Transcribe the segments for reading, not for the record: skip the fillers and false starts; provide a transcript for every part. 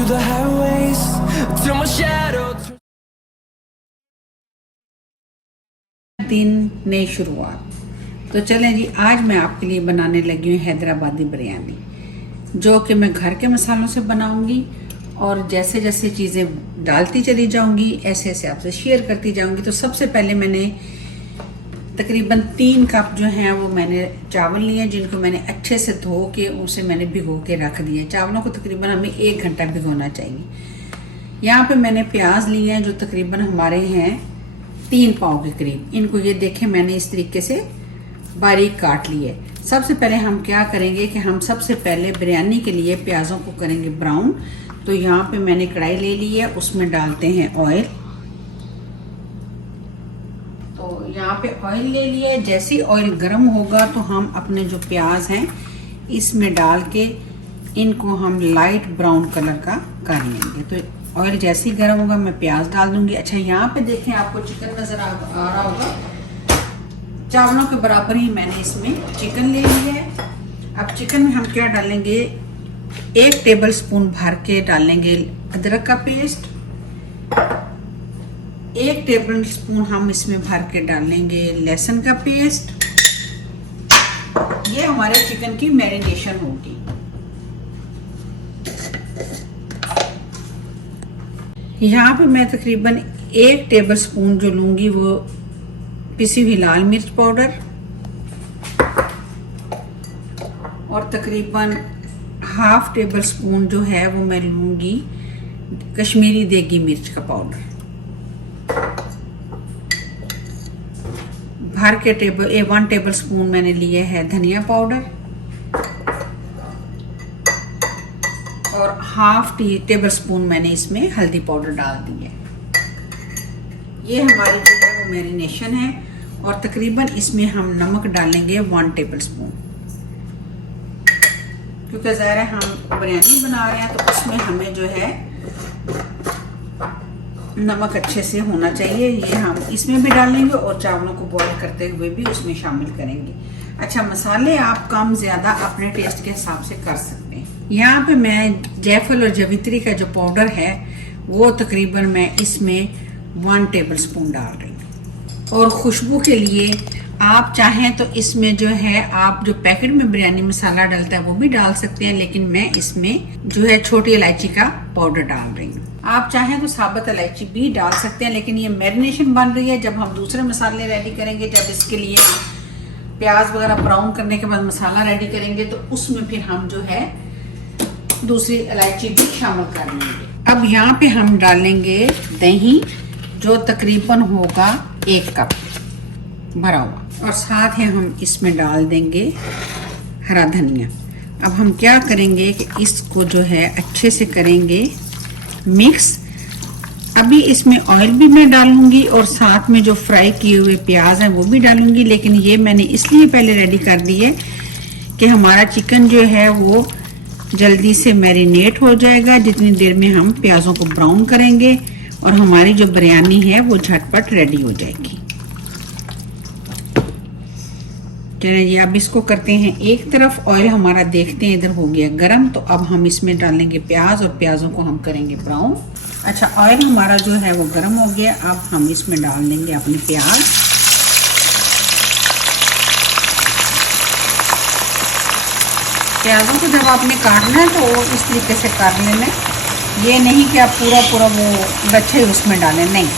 through the highways till my shadow. दिन नई शुरुआत। तो चलें जी, आज मैं आपके लिए बनाने लगी हूँ हैदराबादी बिरयानी, जो कि मैं घर के मसालों से बनाऊंगी और जैसे जैसे चीज़ें डालती चली जाऊंगी ऐसे ऐसे आपसे शेयर करती जाऊंगी। तो सबसे पहले मैंने तकरीबन 3 कप जो हैं वो मैंने चावल लिए, जिनको मैंने अच्छे से धो के उसे मैंने भिगो के रख दिए। चावलों को तकरीबन हमें 1 घंटा भिगोना चाहिए। यहाँ पे मैंने प्याज लिए हैं जो तकरीबन हमारे हैं 3 पाव के करीब। इनको ये देखें मैंने इस तरीके से बारीक काट लिए। सबसे पहले हम क्या करेंगे कि हम सबसे पहले बिरयानी के लिए प्याज़ों को करेंगे ब्राउन। तो यहाँ पे मैंने कढ़ाई ले ली है, उसमें डालते हैं ऑयल। तो यहाँ पे ऑयल ले लिया है। जैसे ही ऑयल गर्म होगा तो हम अपने जो प्याज हैं इसमें डाल के इनको हम लाइट ब्राउन कलर का कर लेंगे। तो ऑयल जैसे ही गर्म होगा मैं प्याज डाल दूंगी। अच्छा, यहाँ पे देखें आपको चिकन नज़र आ रहा होगा। चावलों के बराबर ही मैंने इसमें चिकन ले लिया है। अब चिकन में हम क्या डालेंगे, 1 टेबल स्पून भर के डालेंगे अदरक का पेस्ट। 1 टेबल स्पून हम इसमें भर के डालेंगे लहसुन का पेस्ट। ये हमारे चिकन की मैरिनेशन होगी। यहाँ पे मैं तकरीबन 1 टेबल स्पून जो लूंगी वो पिसी हुई लाल मिर्च पाउडर और तकरीबन 1/2 टेबल स्पून जो है वो मैं लूंगी कश्मीरी देगी मिर्च का पाउडर। भर के 1 टेबल स्पून मैंने लिए है धनिया पाउडर और 1/2 टेबल स्पून मैंने इसमें हल्दी पाउडर डाल दी है। ये हमारी जो है वो मैरिनेशन है। और तकरीबन इसमें हम नमक डालेंगे 1 टेबल स्पून, क्योंकि ज़ाहिर है हम बिरयानी बना रहे हैं तो उसमें हमें जो है नमक अच्छे से होना चाहिए। ये हम इसमें भी डालेंगे और चावलों को बॉईल करते हुए भी उसमें शामिल करेंगे। अच्छा, मसाले आप कम ज़्यादा अपने टेस्ट के हिसाब से कर सकते हैं। यहाँ पे मैं जायफल और जवित्री का जो पाउडर है वो तकरीबन मैं इसमें 1 टेबल स्पून डाल रही हूँ। और खुशबू के लिए आप चाहें तो इसमें जो है आप जो पैकेट में बिरयानी मसाला डालता है वो भी डाल सकते हैं, लेकिन मैं इसमें जो है छोटी इलायची का पाउडर डाल रही हूँ। आप चाहें तो साबुत इलायची भी डाल सकते हैं, लेकिन ये मैरिनेशन बन रही है। जब हम दूसरे मसाले रेडी करेंगे, जब इसके लिए प्याज वगैरह ब्राउन करने के बाद मसाला रेडी करेंगे तो उसमें फिर हम जो है दूसरी इलायची भी शामिल कर लेंगे। अब यहाँ पे हम डालेंगे दही, जो तकरीबन होगा 1 कप भरा हुआ, और साथ ही हम इसमें डाल देंगे हरा धनिया। अब हम क्या करेंगे कि इसको जो है अच्छे से करेंगे मिक्स। अभी इसमें ऑयल भी मैं डालूंगी और साथ में जो फ्राई किए हुए प्याज हैं वो भी डालूंगी, लेकिन ये मैंने इसलिए पहले रेडी कर दी है कि हमारा चिकन जो है वो जल्दी से मैरिनेट हो जाएगा जितनी देर में हम प्याजों को ब्राउन करेंगे, और हमारी जो बिरयानी है वो झटपट रेडी हो जाएगी। चलिए जी, अब इसको करते हैं एक तरफ। ऑयल हमारा देखते हैं इधर हो गया गरम, तो अब हम इसमें डालेंगे प्याज और प्याजों को हम करेंगे ब्राउन। अच्छा, ऑयल हमारा जो है वो गरम हो गया। अब हम इसमें डाल देंगे अपने प्याज। प्याजों को जब आपने काटना है तो इस तरीके से काट लेना है, ये नहीं कि आप पूरा वो बच्चे उसमें डालें, नहीं।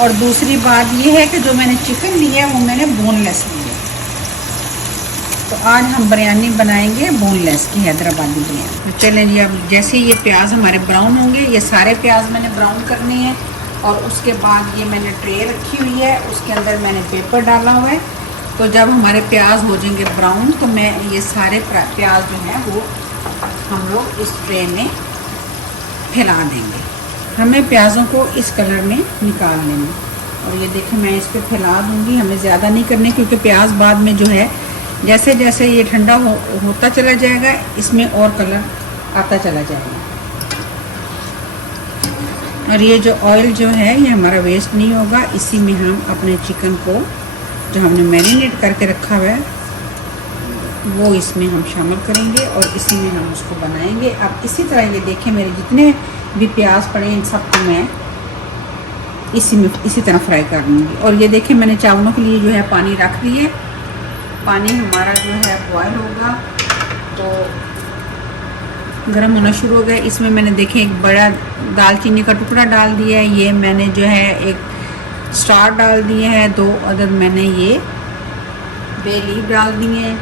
और दूसरी बात ये है कि जो मैंने चिकन लिया है वो मैंने बोनलेस लिया। तो आज हम बिरयानी बनाएंगे बोनलेस की, हैदराबादी बिरयानी। तो चलें जी, अब जैसे ये प्याज हमारे ब्राउन होंगे, ये सारे प्याज मैंने ब्राउन करने हैं। और उसके बाद ये मैंने ट्रे रखी हुई है, उसके अंदर मैंने पेपर डाला हुआ है। तो जब हमारे प्याज हो जाएंगे ब्राउन तो मैं ये सारे प्याज जो हैं वो हम लोग इस ट्रे में फैला देंगे। हमें प्याज़ों को इस कलर में निकाल लेंगे। और ये देखें मैं इस पर फैला दूंगी, हमें ज़्यादा नहीं करने, क्योंकि प्याज बाद में जो है जैसे जैसे ये ठंडा होता चला जाएगा इसमें और कलर आता चला जाएगा। और ये जो ऑयल जो है ये हमारा वेस्ट नहीं होगा। इसी में हम अपने चिकन को जो हमने मैरिनेट करके रखा हुआ है वो इसमें हम शामिल करेंगे और इसी में हम उसको बनाएंगे। अब इसी तरह ये देखें, मेरे जितने भी प्याज पड़े इन सबको मैं इसी तरह फ्राई कर लूँगी। और ये देखें, मैंने चावलों के लिए जो है पानी रख दिए। पानी हमारा जो है बॉयल होगा तो गर्म होना शुरू हो गया। इसमें मैंने देखें एक बड़ा दालचीनी का टुकड़ा डाल दिया है। ये मैंने जो है एक स्टार डाल दिए हैं, 2 अदद मैंने ये बे लीफ डाल दिए हैं।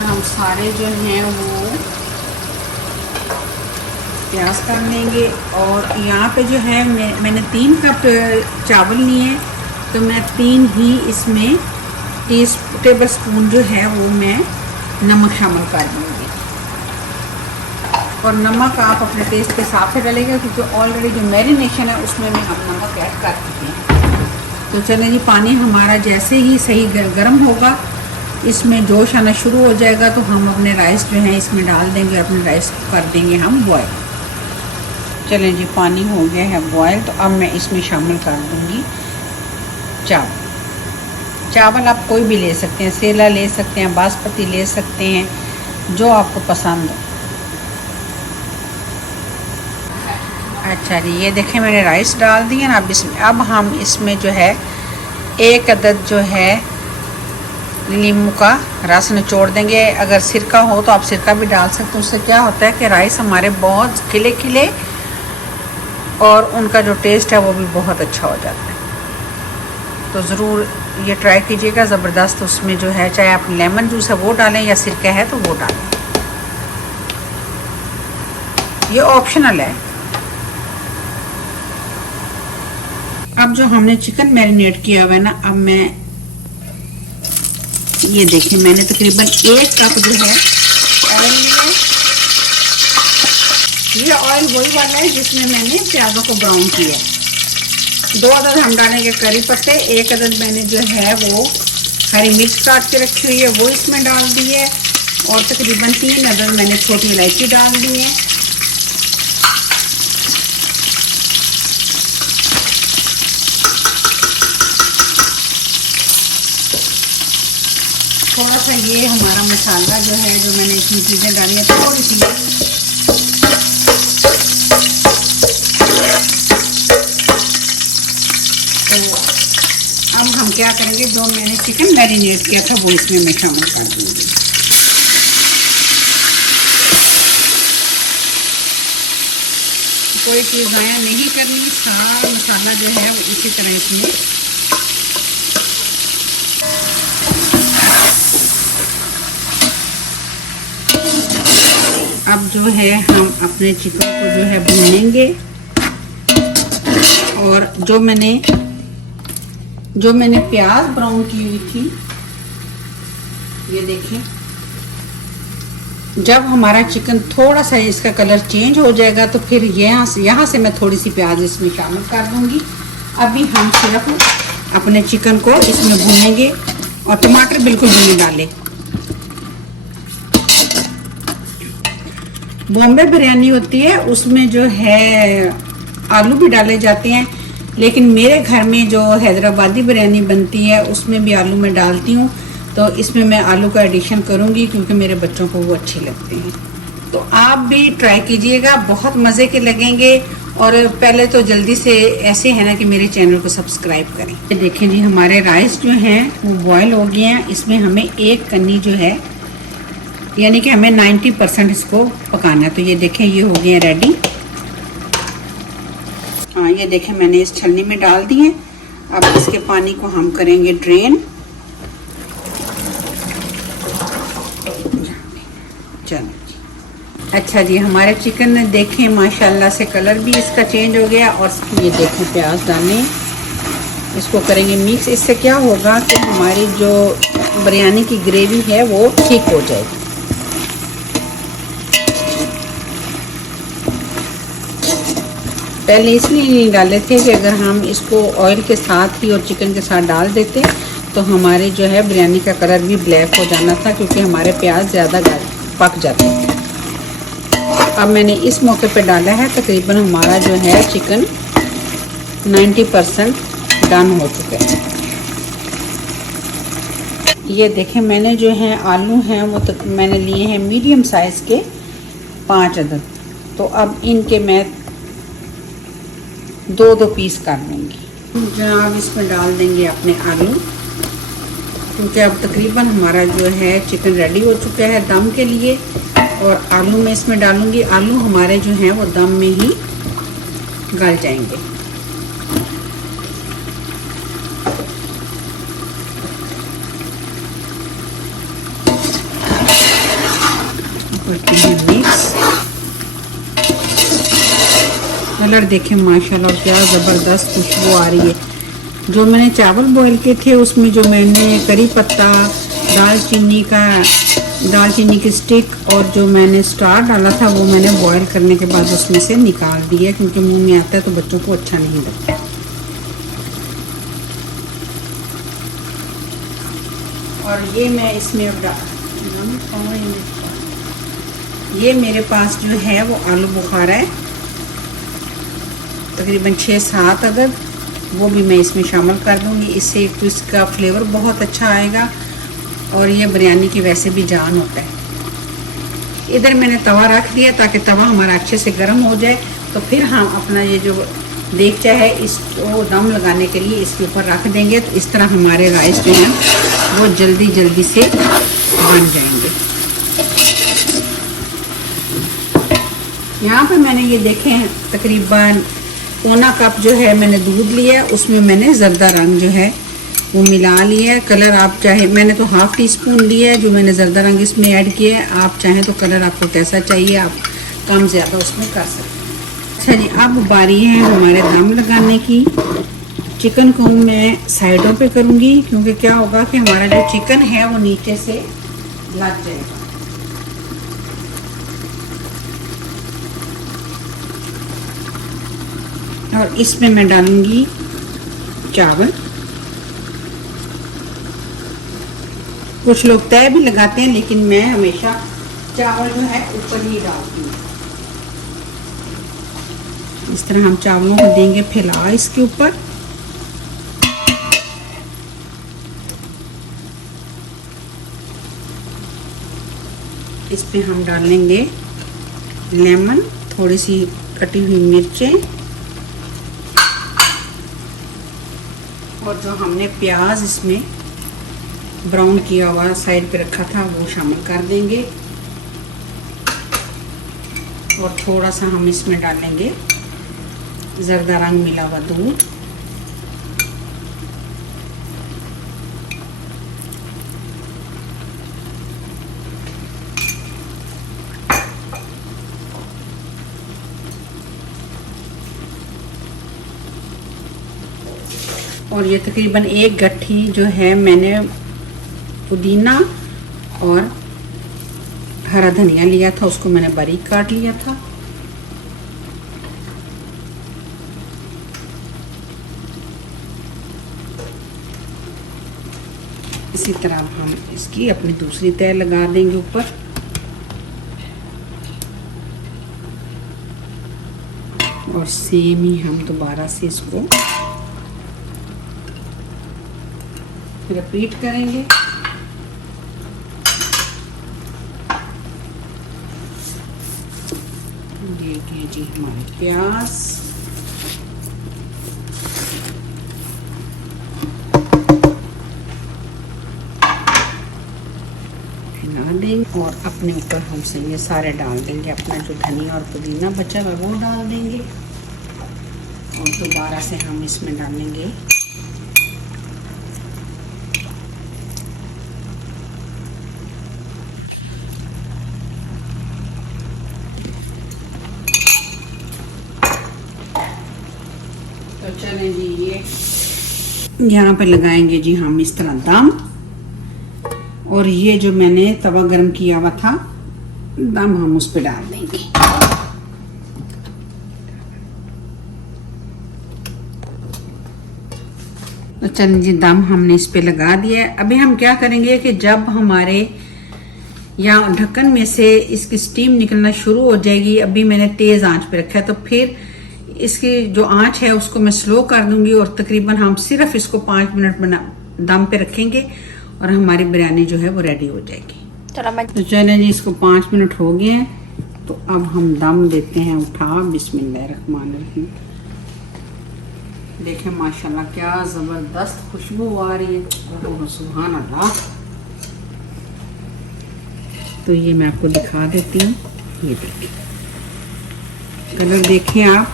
हम सारे जो हैं वो प्याज कर लेंगे। और यहाँ पे जो है मैंने 3 कप चावल लिए हैं, तो मैं 3 ही इसमें टेबल स्पून जो है वो मैं नमक शामिल कर दूँगी। और नमक आप अपने टेस्ट के हिसाब से डालेंगे, क्योंकि ऑलरेडी जो मैरिनेशन है उसमें भी हम नमक ऐड कर चुके हैं। तो चलें जी, पानी हमारा जैसे ही सही गर्म होगा, इसमें जोश आना शुरू हो जाएगा, तो हम अपने राइस जो हैं इसमें डाल देंगे और अपने राइस कर देंगे हम बॉयल। चलें जी, पानी हो गया है बॉयल, तो अब मैं इसमें शामिल कर दूँगी चावल। चावल आप कोई भी ले सकते हैं, सेला ले सकते हैं, बासमती ले सकते हैं, जो आपको पसंद हो। अच्छा जी, ये देखें मैंने राइस डाल दिए ना। अब हम इसमें जो है 1 अदद जो है नींबू का रस निचोड़ देंगे। अगर सिरका हो तो आप सिरका भी डाल सकते हैं। उससे क्या होता है कि राइस हमारे बहुत खिले खिले और उनका जो टेस्ट है वो भी बहुत अच्छा हो जाता है। तो ज़रूर ये ट्राई कीजिएगा, ज़बरदस्त। उसमें जो है चाहे आप लेमन जूस है वो डालें या सिरका है तो वो डालें, ये ऑप्शनल है। अब जो हमने चिकन मैरिनेट किया हुआ है ना, अब मैं ये देखिए मैंने तकरीबन 1 कप जो है ऑयल लिया। ये ऑयल वही वाला है जिसमें मैंने प्याजों को ब्राउन किया। 2 अदद हम डालेंगे करी पत्ते, 1 अदद मैंने जो है वो हरी मिर्च काट के रखी हुई है वो इसमें डाल दी है। और तकरीबन 3 अदद मैंने छोटी इलायची डाल दी है। थोड़ा सा ये हमारा मसाला जो है, जो मैंने इसमें चीज़ें डाली है थोड़ी सी, तो अब हम क्या करेंगे, जो मैंने चिकन मैरिनेट किया था वो इसमें मैं शामिल कर दूँगी। कोई चीज़ ज़ाया नहीं करनी, सारा मसाला जो है वो इसी तरह इसमें अब जो है हम अपने चिकन को जो है भूनेंगे। और जो मैंने प्याज ब्राउन की हुई थी, ये देखिए, जब हमारा चिकन थोड़ा सा इसका कलर चेंज हो जाएगा तो फिर यहाँ से मैं थोड़ी सी प्याज इसमें शामिल कर दूंगी। अभी हम सिर्फ अपने चिकन को इसमें भूनेंगे और टमाटर बिल्कुल भी नहीं डाले। बॉम्बे बिरयानी होती है उसमें जो है आलू भी डाले जाते हैं, लेकिन मेरे घर में जो हैदराबादी बिरयानी बनती है उसमें भी आलू मैं डालती हूँ। तो इसमें मैं आलू का एडिशन करूँगी क्योंकि मेरे बच्चों को वो अच्छे लगते हैं। तो आप भी ट्राई कीजिएगा, बहुत मज़े के लगेंगे। और पहले तो जल्दी से ऐसे है ना कि मेरे चैनल को सब्सक्राइब करें। देखें जी, हमारे राइस जो हैं वो बॉयल हो गए हैं। इसमें हमें 1 कन्नी जो है, यानी कि हमें 90% इसको पकाना है। तो ये देखें ये हो गए हैं रेडी। हाँ, ये देखें मैंने इस छलनी में डाल दिए। अब इसके पानी को हम करेंगे ड्रेन। चलो, अच्छा जी, हमारे चिकन ने देखें माशाल्लाह से कलर भी इसका चेंज हो गया। और ये देखें प्याज डालें, इसको करेंगे मिक्स। इससे क्या होगा कि हमारी जो बिरयानी की ग्रेवी है वो ठीक हो जाएगी। पहले इसलिए नहीं डाले थे कि अगर हम इसको ऑयल के साथ ही और चिकन के साथ डाल देते तो हमारे जो है बिरयानी का कलर भी ब्लैक हो जाना था, क्योंकि हमारे प्याज ज़्यादा पक जाते थे। अब मैंने इस मौके पे डाला है। तकरीबन हमारा जो है चिकन 90% डन हो चुका है। ये देखें, मैंने जो है आलू हैं वो मैंने लिए हैं मीडियम साइज़ के 5 अदद। तो अब इनके मैं 2-2 पीस कर लूँगी। जनाब इसमें डाल देंगे अपने आलू, क्योंकि अब तकरीबन हमारा जो है चिकन रेडी हो चुका है दम के लिए। और आलू मैं इसमें डालूँगी। आलू हमारे जो हैं वो दम में ही गल जाएंगे। करते हैं मिक्स। कलर देखें माशाल्लाह क्या ज़बरदस्त खुशबू आ रही है। जो मैंने चावल बॉईल किए थे उसमें जो मैंने करी पत्ता, दालचीनी की स्टिक और जो मैंने स्टार डाला था वो मैंने बॉईल करने के बाद उसमें से निकाल दिया, क्योंकि मुंह में आता है तो बच्चों को अच्छा नहीं लगता। और ये मैं इसमें अब ये मेरे पास जो है वो आलू बुखारा है, तकरीबन 6-7 अदद, वो भी मैं इसमें शामिल कर दूँगी। इससे तो इसका फ्लेवर बहुत अच्छा आएगा और ये बिरयानी की वैसे भी जान होता है। इधर मैंने तवा रख दिया ताकि तवा हमारा अच्छे से गर्म हो जाए। तो फिर हम अपना ये जो देगचा है इसको दम लगाने के लिए इसके ऊपर रख देंगे। तो इस तरह हमारे राइस जो हैं वो जल्दी से बन जाएंगे। यहाँ पर मैंने ये देखें तकरीबन 1 कप जो है मैंने दूध लिया, उसमें मैंने ज़र्दा रंग जो है वो मिला लिया है। कलर आप चाहे, मैंने तो ½ टीस्पून लिया है जो मैंने ज़र्दा रंग इसमें ऐड किया है। आप चाहें तो कलर आपको कैसा चाहिए आप कम ज़्यादा उसमें कर सकते हैं। अच्छा जी, अब बारी है हमारे दम लगाने की। चिकन को मैं साइडों पे करूँगी, क्योंकि क्या होगा कि हमारा जो चिकन है वो नीचे से लग जाएगा। और इसमें मैं डालूंगी चावल। कुछ लोग तय भी लगाते हैं, लेकिन मैं हमेशा चावल जो है ऊपर ही डालती हूँ। इस तरह हम चावलों को देंगे फैला इसके ऊपर। इस पे हम डालेंगे लेमन, थोड़ी सी कटी हुई मिर्चें, और जो हमने प्याज इसमें ब्राउन किया हुआ साइड पे रखा था वो शामिल कर देंगे। और थोड़ा सा हम इसमें डालेंगे ज़र्दा रंग मिला हुआ दूध। और ये तकरीबन 1 गट्ठी जो है मैंने पुदीना और हरा धनिया लिया था, उसको मैंने बारीक काट लिया था। इसी तरह हम इसकी अपनी दूसरी तह लगा देंगे ऊपर। और सेम ही हम दोबारा से इसको रिपीट करेंगे। देखिए जी हमारे प्याज हिला देंगे और अपने ऊपर हम से ये सारे डाल देंगे। अपना जो धनिया और पुदीना बचा हुआ वो डाल देंगे और दोबारा से हम इसमें डालेंगे तो चलें जी, ये यहाँ पे लगाएंगे जी हम इस तरह दम। और ये जो मैंने तवा गरम किया हुआ था दम हम उस पे डाल देंगे। तो चलें जी, दम हमने इस पे लगा दिया है। अभी हम क्या करेंगे कि जब हमारे या ढक्कन में से इसकी स्टीम निकलना शुरू हो जाएगी। अभी मैंने तेज़ आंच पे रखा है, तो फिर इसकी जो आंच है उसको मैं स्लो कर दूंगी और तकरीबन हम सिर्फ इसको 5 मिनट दम पे रखेंगे और हमारी बिरयानी जो है वो रेडी हो जाएगी। तो चलें जी, इसको 5 मिनट हो गए हैं, तो अब हम दम देते हैं उठा। बिस्मिल्लाहिर्रहमानिर्रहीम। देखें माशाल्लाह क्या ज़बरदस्त खुशबू आ रही है। ओह सुभान अल्लाह। तो ये मैं आपको दिखा देती हूँ, ये देखिए कलर देखें आप।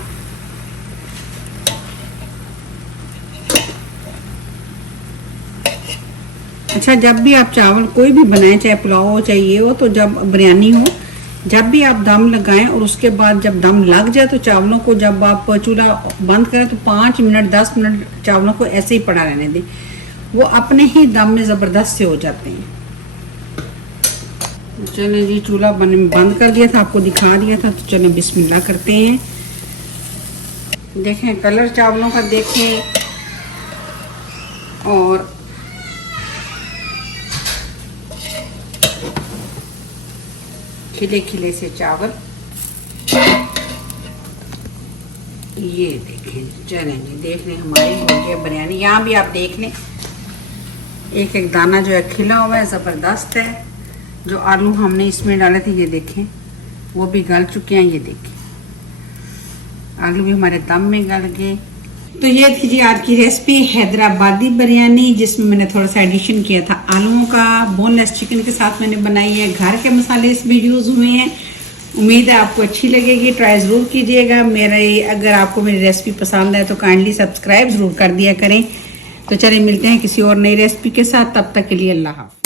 अच्छा, जब भी आप चावल कोई भी बनाएं, चाहे पुलाव हो चाहे ये हो, तो जब बिरयानी हो, जब भी आप दम लगाएं और उसके बाद जब दम लग जाए तो चावलों को जब आप चूल्हा बंद करें तो 5 मिनट 10 मिनट चावलों को ऐसे ही पड़ा रहने दें, वो अपने ही दम में ज़बरदस्त से हो जाते हैं। चलें जी, चूल्हा बंद कर दिया था, आपको दिखा दिया था, तो चलें बिस्मिल्लाह करते हैं। देखें कलर चावलों का देखें, और खिले खिले से चावल, ये देखें। चलें जी, देख लें हमारी हो गई बिरयानी। यहाँ भी आप देख लें, एक एक दाना जो है खिला हुआ है, ज़बरदस्त है। जो आलू हमने इसमें डाले थे ये देखें वो भी गल चुके हैं। ये देखें आलू भी हमारे दम में गल गए। तो ये थी जी आज की रेसिपी हैदराबादी बिरयानी, जिसमें मैंने थोड़ा सा एडिशन किया था आलूओं का। बोनलेस चिकन के साथ मैंने बनाई है, घर के मसाले इसमें यूज़ हुए हैं। उम्मीद है आपको अच्छी लगेगी, ट्राई ज़रूर कीजिएगा। अगर आपको मेरी रेसिपी पसंद है तो काइंडली सब्सक्राइब ज़रूर कर दिया करें। तो चलिए मिलते हैं किसी और नई रेसिपी के साथ, तब तक के लिए अल्लाह हाफ़िज़।